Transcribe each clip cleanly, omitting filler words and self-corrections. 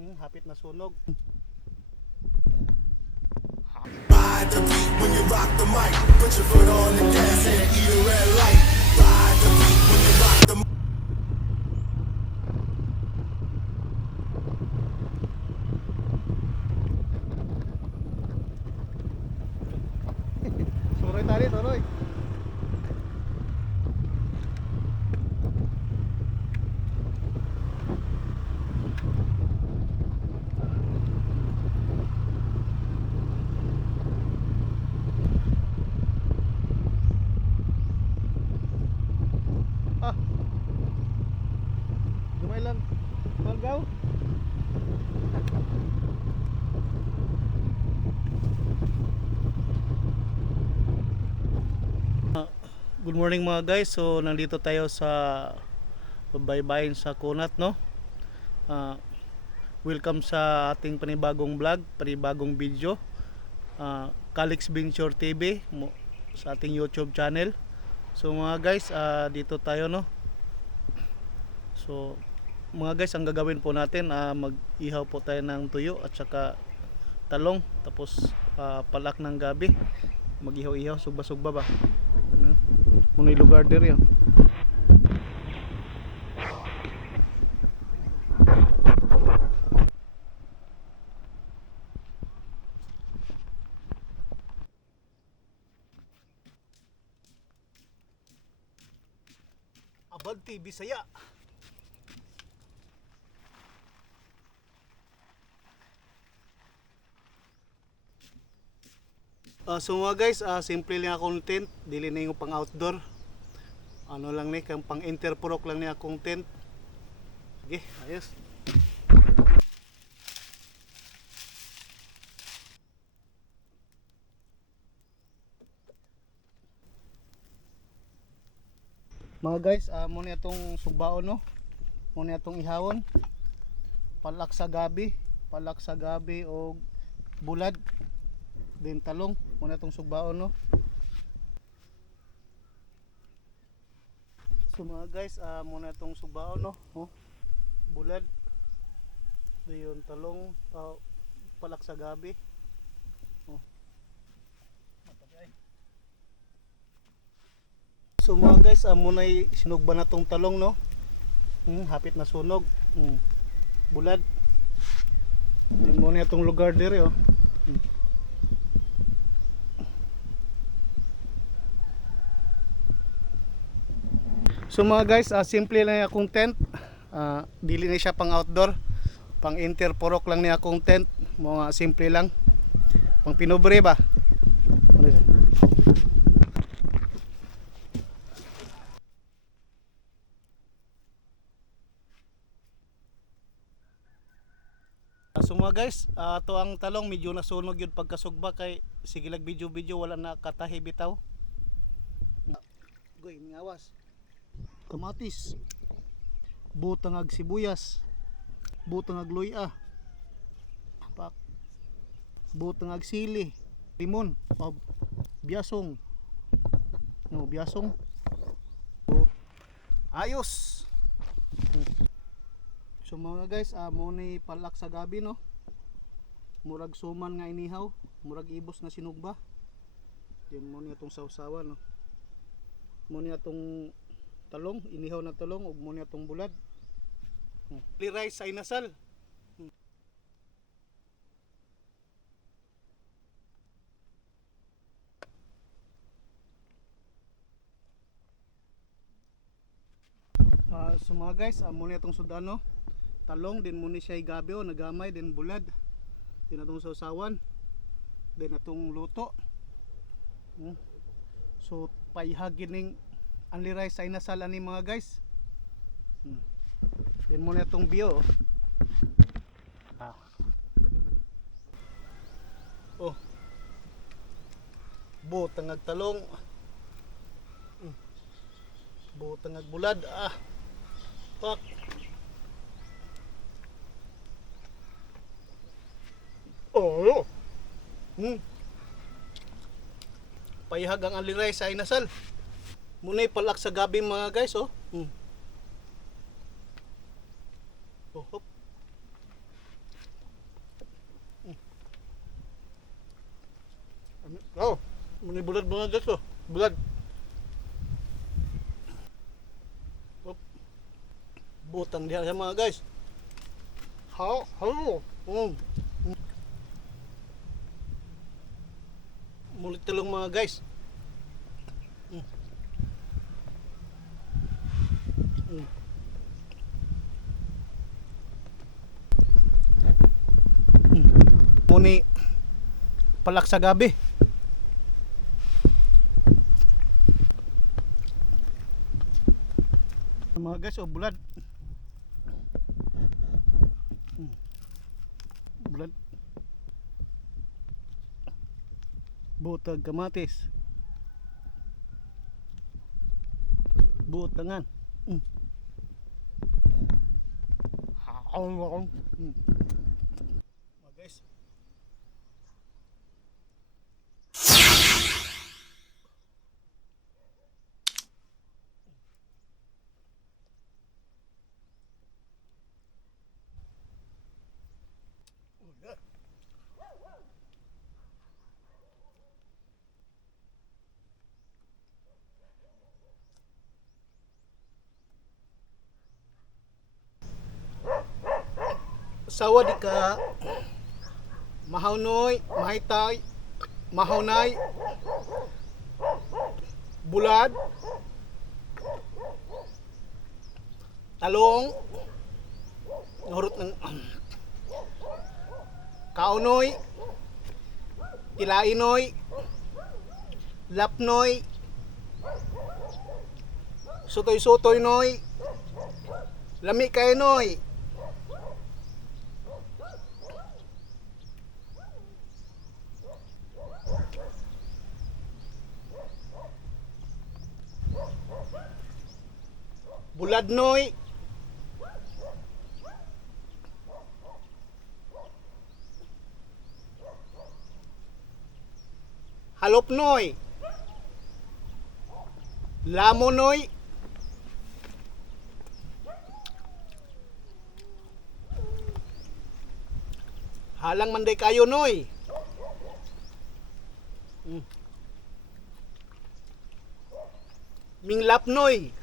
Hapit na sunog. Ride the beat when you rock the mic. Put your foot on the gas and eat a red light. Ride the beat when you rock the mic. Suroy tali, suroy. Ah. Gumay lang. Tolgaw. Good morning mga guys. So nandito tayo sa baybayin sa Kunat, no? Welcome sa ating panibagong vlog, panibagong video. Calix Venture TV sa ating YouTube channel. So mga guys, dito tayo, no? So mga guys, ang gagawin po natin, mag-ihaw po tayo ng tuyo at saka talong, tapos palak ng gabi. Mag-ihaw-ihaw, sugba-sugba ba? Ano? Muna yung lugar der yan. Abante Bisaya. So mga guys, simple lang akong tent, dili na yung pang outdoor. Ano lang ni, kang pang interprok lang ni akong tent. Sige, ayos. Mga guys, muna itong sugbaon, no? Muna itong ihawon. Palak sa gabi o bulad. Din talong, muna itong sugbaon, no? So mga guys, muna itong sugbaon, no? Oh, bulad. Doon talong, palak sa gabi. Oh. So mga guys, muna sinugba na tong talong, no? Hapit na sunog. Bulad. Din muna itong lugar dire, oh. So mga guys, simple lang akong tent. Dili na siya pang outdoor, pang interporok lang ni akong tent. Mga simple lang, pang pinobre ba. Ano siya? So mga guys, to ang talong medyo nasunog yun pagkasugba, kay sige lag video wala na katahi bitaw. Goy, ngawas. Kamatis, butangag sibuyas, butangag luya, butangag sili, limon, biasong, no, biasong. So, ayos. So mga guys, muna palak sa gabi, no? Murag suman nga inihaw, murag ibos nga sinugba. Yan muna itong sawsawan, no? Muna itong talong, inihaw na talong, ug muna itong bulad. Liray sa inasal. So mga guys, muna itong sudano, talong, din muna siya gabi, o nagamay, din bulad, din itong sawsawan, din itong luto. So paihagin ning anliray sa inasal ani mga guys. Din muna itong bio. Oh, butangag talong, butangag bulad. Pak. Oh. Paihag ang aliray sa inasal. Muna'y palak sa gabi mga guys, oh. Oh, hop. Oh, muni bulad mga guys oh. Bulad. Oh. Butang diha sa mga guys. How? Mulit talong mga guys. Muni palak sa gabi. Mga guys, oh bulad. Bulad. Butag kamatis. Butangan. Mga guys. Sawa di ka mahawnoy, mahitay, mahawnay, bulad, talong, nahurot ng kaunoy, tilainoy, lapnoy, sutoy-sutoy noy, lami kay noy. Buladnoy, halopnoy, lamonoy, halang manday kayo noy. Minglapnoy.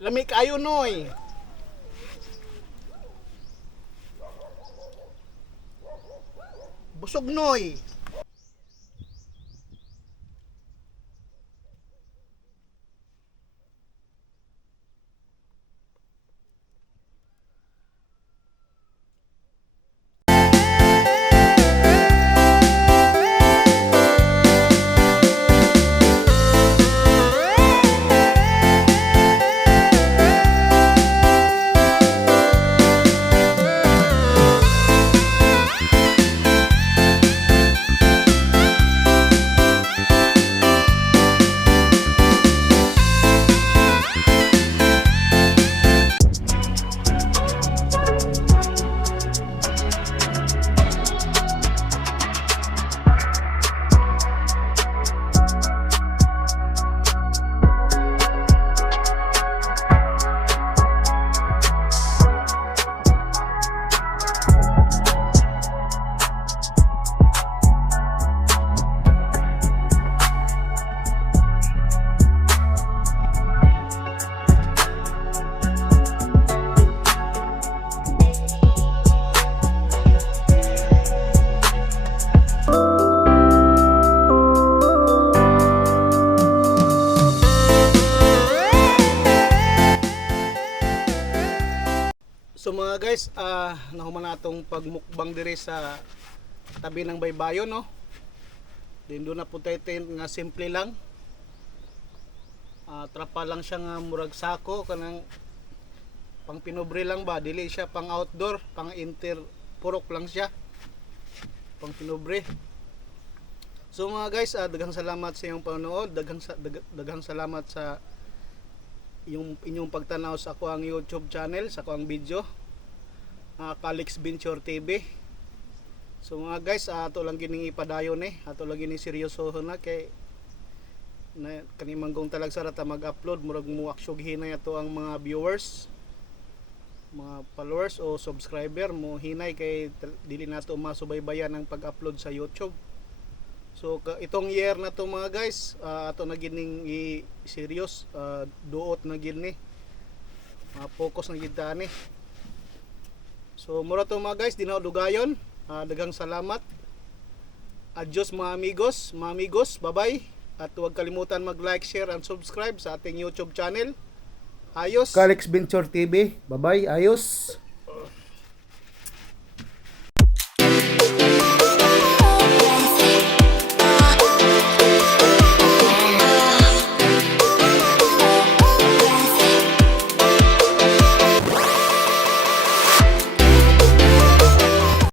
Lami kayo noy. Busog noy. So mga guys, nahuman natong pagmukbang dire sa tabi ng baybayon, no. Din do na putay nga simple lang. Trapa lang siya nga murag sako kanang pang pinobre lang ba, dili siya pang outdoor, pang inter purok lang siya. Pang pinobre. So mga guys, daghang salamat sa iyong panonood, daghang salamat sa yung inyong pagtanaw sa ako ang YouTube channel, sa ako ang video, Calix Venture TV. So mga guys, ato lang gining ipadayon ato lang gining seryosohon na kay na kanimanggong talag sa rata mag-upload murag mo aksyogihin na ato ang mga viewers. mga followers o subscriber mo hinay kay dili nato masubaybayan ang pag-upload sa YouTube. So itong year na to mga guys, ato na gining i-serious, duot na gid ni. Focus na gid ta ni. So mura to mga guys, di na dugayon. Daghang salamat. Adios mga amigos, bye-bye. At huwag kalimutan mag-like, share, and subscribe sa ating YouTube channel. Ayos. Calix Venture TV. Bye-bye. Ayos.